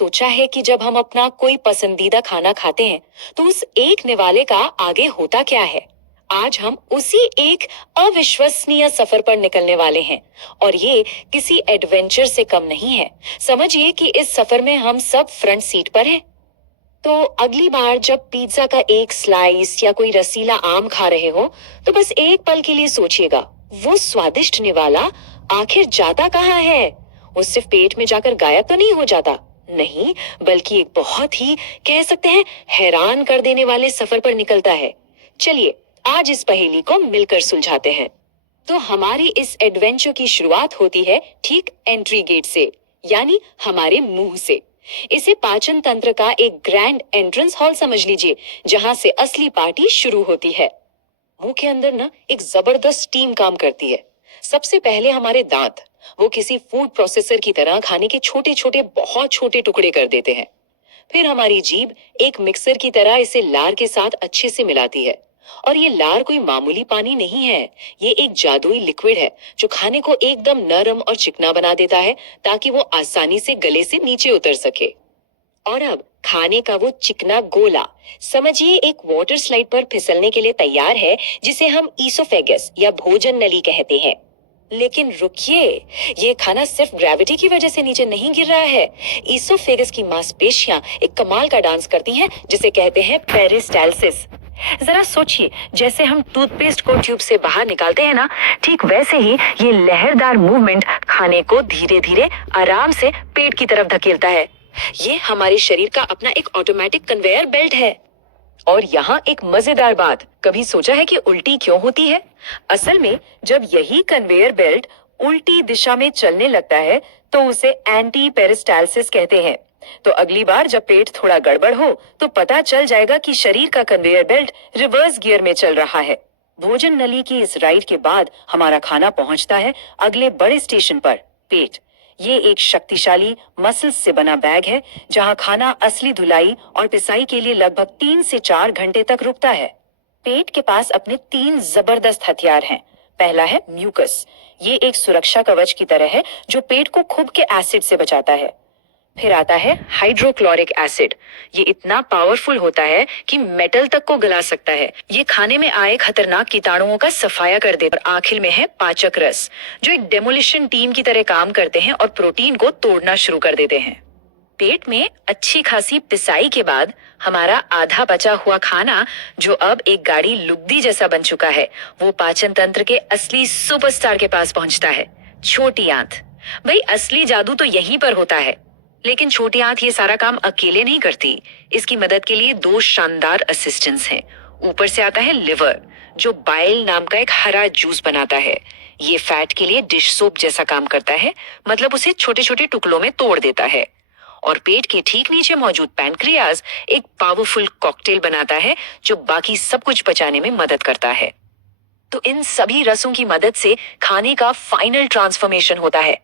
सोचा है कि जब हम अपना कोई पसंदीदा खाना खाते हैं तो उस एक निवाले का आगे होता क्या है? आज हम उसी एक अविश्वसनीय सफर पर निकलने वाले हैं और ये किसी एडवेंचर से कम नहीं है। समझिए कि इस सफर में हम सब फ्रंट सीट पर हैं। तो अगली बार जब पिज्जा का एक स्लाइस या कोई रसीला आम खा रहे हो तो बस एक पल के लिए सोचिएगा, वो स्वादिष्ट निवाला आखिर जाता कहाँ है? वो सिर्फ पेट में जाकर गायब तो नहीं हो जाता, नहीं, बल्कि एक बहुत ही, कह सकते हैं, हैरान कर देने वाले सफर पर निकलता है। चलिए आज इस पहेली को मिलकर सुलझाते हैं। तो हमारी इस एडवेंचर की शुरुआत होती है ठीक एंट्री गेट से, यानी हमारे मुंह से। इसे पाचन तंत्र का एक ग्रैंड एंट्रेंस हॉल समझ लीजिए, जहां से असली पार्टी शुरू होती है। मुंह के अंदर ना एक जबरदस्त टीम काम करती है। सबसे पहले हमारे दांत, वो किसी फूड प्रोसेसर की तरह खाने के छोटे छोटे बहुत छोटे टुकड़े कर देते हैं। फिर हमारी जीभ एक मिक्सर की तरह इसे लार के साथ अच्छे से मिलाती है। और ये लार कोई मामूली पानी नहीं है, ये एक जादुई लिक्विड है जो खाने को एकदम नरम और चिकना बना देता है ताकि वो आसानी से गले से नीचे उतर सके। और अब खाने का वो चिकना गोला, समझिए, एक वाटर स्लाइड पर फिसलने के लिए तैयार है, जिसे हम ईसोफेगस या भोजन नली कहते हैं। लेकिन रुकिए, ये खाना सिर्फ ग्रेविटी की वजह से नीचे नहीं गिर रहा है। ईसोफेगस की मांसपेशियां एक कमाल का डांस करती हैं, जिसे कहते हैं पेरिस्टालसिस। जरा सोचिए, जैसे हम टूथपेस्ट को ट्यूब से बाहर निकालते हैं ना, ठीक वैसे ही ये लहरदार मूवमेंट खाने को धीरे धीरे आराम से पेट की तरफ धकेलता है। ये हमारे शरीर का अपना एक ऑटोमेटिक कन्वेयर बेल्ट है। और यहाँ एक मजेदार बात, कभी सोचा है कि उल्टी क्यों होती है? असल में जब यही कन्वेयर बेल्ट उल्टी दिशा में चलने लगता है तो उसे एंटी पेरिस्टालसिस कहते हैं। तो अगली बार जब पेट थोड़ा गड़बड़ हो तो पता चल जाएगा कि शरीर का कन्वेयर बेल्ट रिवर्स गियर में चल रहा है। भोजन नली की इस राइड के बाद हमारा खाना पहुंचता है अगले बड़े स्टेशन पर, पेट। ये एक शक्तिशाली मसल्स से बना बैग है जहां खाना असली धुलाई और पिसाई के लिए लगभग 3 से 4 घंटे तक रुकता है। पेट के पास अपने 3 जबरदस्त हथियार हैं। पहला है म्यूकस, ये एक सुरक्षा कवच की तरह है जो पेट को खुद के एसिड से बचाता है। फिर आता है हाइड्रोक्लोरिक एसिड, ये इतना पावरफुल होता है कि मेटल तक को गला सकता है। ये खाने में आए खतरनाक कीटाणुओं का सफाया कर देता है। और आखिर में है पाचक रस, जो एक डेमोलिशन टीम की तरह काम करते हैं और प्रोटीन को तोड़ना शुरू कर देते हैं। पेट में अच्छी खासी पिसाई के बाद हमारा आधा बचा हुआ खाना, जो अब एक गाड़ी लुगदी जैसा बन चुका है, वो पाचन तंत्र के असली सुपरस्टार के पास पहुंचता है, छोटी आंत। भाई असली जादू तो यहीं पर होता है। लेकिन छोटी आंत ये सारा काम अकेले नहीं करती, इसकी मदद के लिए 2 शानदार असिस्टेंट्स हैं। ऊपर से आता है लिवर, जो बाइल नाम का एक हरा जूस बनाता है। ये फैट के लिए डिश सोप जैसा काम करता है, मतलब उसे छोटे छोटे टुकड़ों में तोड़ देता है। और पेट के ठीक नीचे मौजूद पैनक्रियाज एक पावरफुल कॉकटेल बनाता है जो बाकी सब कुछ पचाने में मदद करता है। तो इन सभी रसों की मदद से खाने का फाइनल ट्रांसफॉर्मेशन होता है।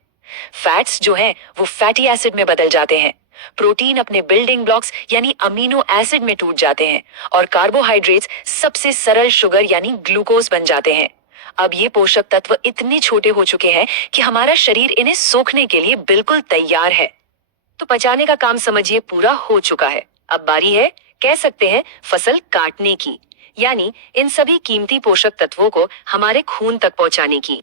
फैट्स जो हैं वो फैटी एसिड में बदल जाते हैं, प्रोटीन अपने बिल्डिंग ब्लॉक्स यानी अमीनो एसिड में टूट जाते हैं, और कार्बोहाइड्रेट्स सबसे सरल शुगर यानी ग्लूकोज बन जाते हैं। अब ये पोषक तत्व इतने छोटे हो चुके हैं कि हमारा शरीर इन्हें सोखने के लिए बिल्कुल तैयार है। तो पचाने का काम समझिए पूरा हो चुका है। अब बारी है, कह सकते हैं, फसल काटने की, यानी इन सभी कीमती पोषक तत्वों को हमारे खून तक पहुंचाने की।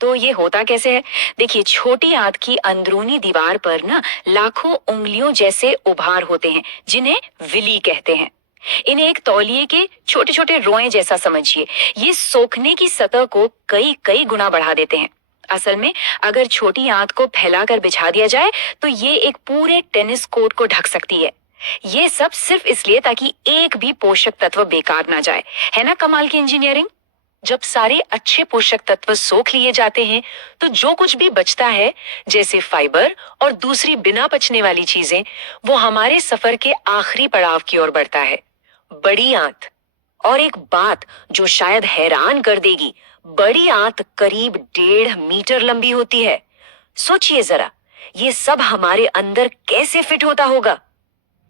तो ये होता कैसे है? देखिए, छोटी आंत की अंदरूनी दीवार पर ना लाखों उंगलियों जैसे उभार होते हैं, जिन्हें विली कहते हैं। इन्हें एक तौलिए के छोटे छोटे रोए जैसा समझिए। ये सोखने की सतह को कई कई गुना बढ़ा देते हैं। असल में अगर छोटी आंत को फैलाकर बिछा दिया जाए तो ये एक पूरे टेनिस कोर्ट को ढक सकती है। ये सब सिर्फ इसलिए ताकि एक भी पोषक तत्व बेकार ना जाए। है ना कमाल की इंजीनियरिंग? जब सारे अच्छे पोषक तत्व सोख लिए जाते हैं तो जो कुछ भी बचता है, जैसे फाइबर और दूसरी बिना पचने वाली चीजें, वो हमारे सफर के आखिरी पड़ाव की ओर बढ़ता है, बड़ी आंत। और एक बात जो शायद हैरान कर देगी, बड़ी आंत करीब 1.5 मीटर लंबी होती है। सोचिए जरा, ये सब हमारे अंदर कैसे फिट होता होगा?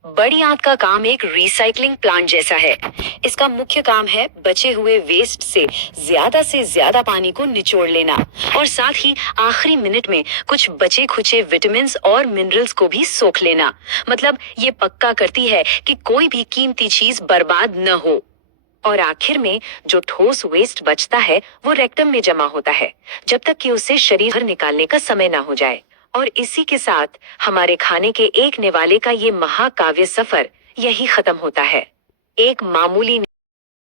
बड़ी आंत का काम एक रिसाइकलिंग प्लांट जैसा है। इसका मुख्य काम है बचे हुए वेस्ट से ज्यादा पानी को निचोड़ लेना और साथ ही आखिरी मिनट में कुछ बचे खुचे विटामिन्स और मिनरल्स को भी सोख लेना। मतलब ये पक्का करती है कि कोई भी कीमती चीज बर्बाद न हो। और आखिर में जो ठोस वेस्ट बचता है वो रेक्टम में जमा होता है जब तक कि उसे शरीर भर निकालने का समय ना हो जाए। और इसी के साथ हमारे खाने के एक निवाले का ये महाकाव्य सफर यही खत्म होता है। एक मामूली